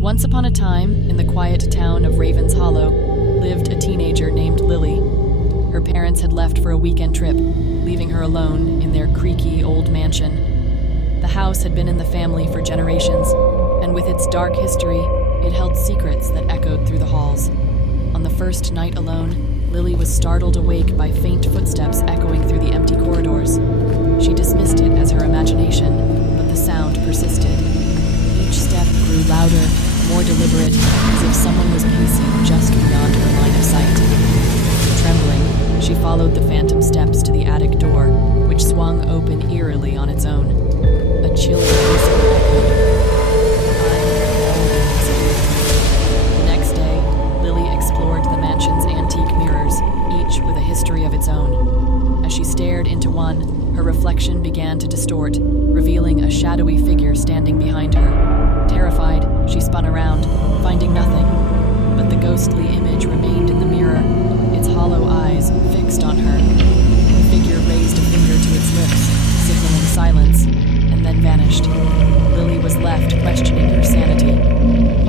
Once upon a time, in the quiet town of Ravens Hollow, lived a teenager named Lily. Her parents had left for a weekend trip, leaving her alone in their creaky old mansion. The house had been in the family for generations, and with its dark history, it held secrets that echoed through the halls. On the first night alone, Lily was startled awake by faint footsteps echoing through the empty corridors. She dismissed it as her imagination, but the sound persisted. Each step grew louder, more deliberate, as if someone was pacing just beyond her line of sight. Trembling, she followed the phantom steps to the attic door, which swung open eerily on its own. A chilling whisper echoed. The next day, Lily explored the mansion's antique mirrors, each with a history of its own. As she stared into one, her reflection began to distort, revealing a shadowy figure standing behind her. Terrified, she spun around, finding nothing. But the ghostly image remained in the mirror, its hollow eyes fixed on her. The figure raised a finger to its lips, signaling silence, and then vanished. Lily was left questioning her sanity.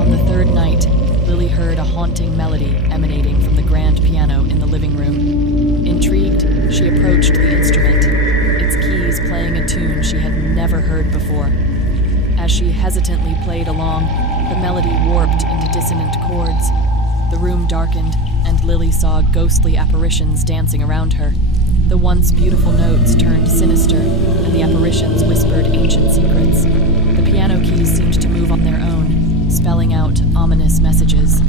On the third night, Lily heard a haunting melody emanating from the grand piano in the living room. Intrigued, she approached the instrument, its keys playing a tune she had never heard before. As she hesitantly played along, the melody warped into dissonant chords. The room darkened, and Lily saw ghostly apparitions dancing around her. The once beautiful notes turned sinister, and the apparitions whispered ancient secrets. The piano keys seemed to move on their own, spelling out ominous messages.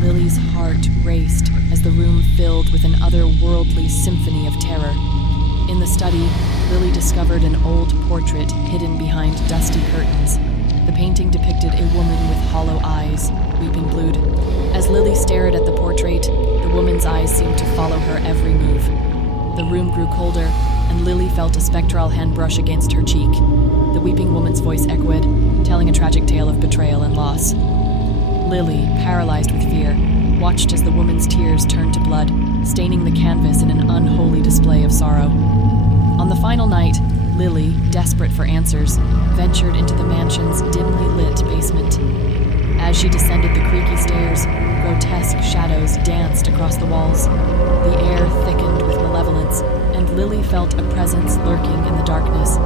Lily's heart raced as the room filled with an otherworldly symphony of terror. In the study, Lily discovered an old portrait hidden behind dusty curtains. The painting depicted a woman with hollow eyes, weeping blood. As Lily stared at the portrait, the woman's eyes seemed to follow her every move. The room grew colder, and Lily felt a spectral hand brush against her cheek. The weeping woman's voice echoed, telling a tragic tale of betrayal and loss. Lily, paralyzed with fear, watched as the woman's tears turned to blood, staining the canvas in an unholy display of sorrow. On the final night, Lily, desperate for answers, ventured into the mansion's dimly lit basement. As she descended the creaky stairs, grotesque shadows danced across the walls. The air thickened with malevolence, and Lily felt a presence lurking in the darkness.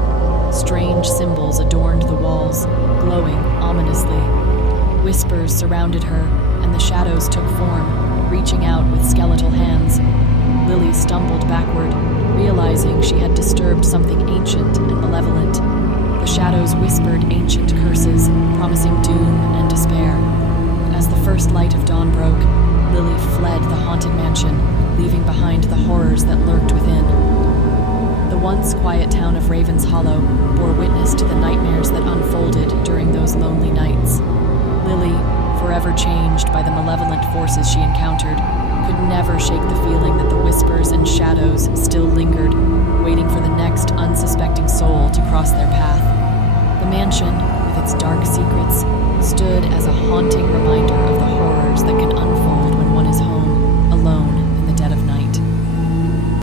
Strange symbols adorned the walls, glowing ominously. Whispers surrounded her, and the shadows took form, reaching out with skeletal hands. Lily stumbled backward, realizing she had disturbed something ancient and malevolent. The shadows whispered ancient curses, promising doom and despair. As the first light of dawn broke, Lily fled the haunted mansion, leaving behind the horrors that lurked within. The once quiet town of Ravens Hollow bore witness to the nightmares that unfolded during those lonely nights. Lily, forever changed by the malevolent forces she encountered, could never shake the feeling that the whispers and shadows still lingered, waiting for the next unsuspecting soul to cross their path. The mansion, with its dark secrets, stood as a haunting reminder of the horrors that can unfold when one is home, alone,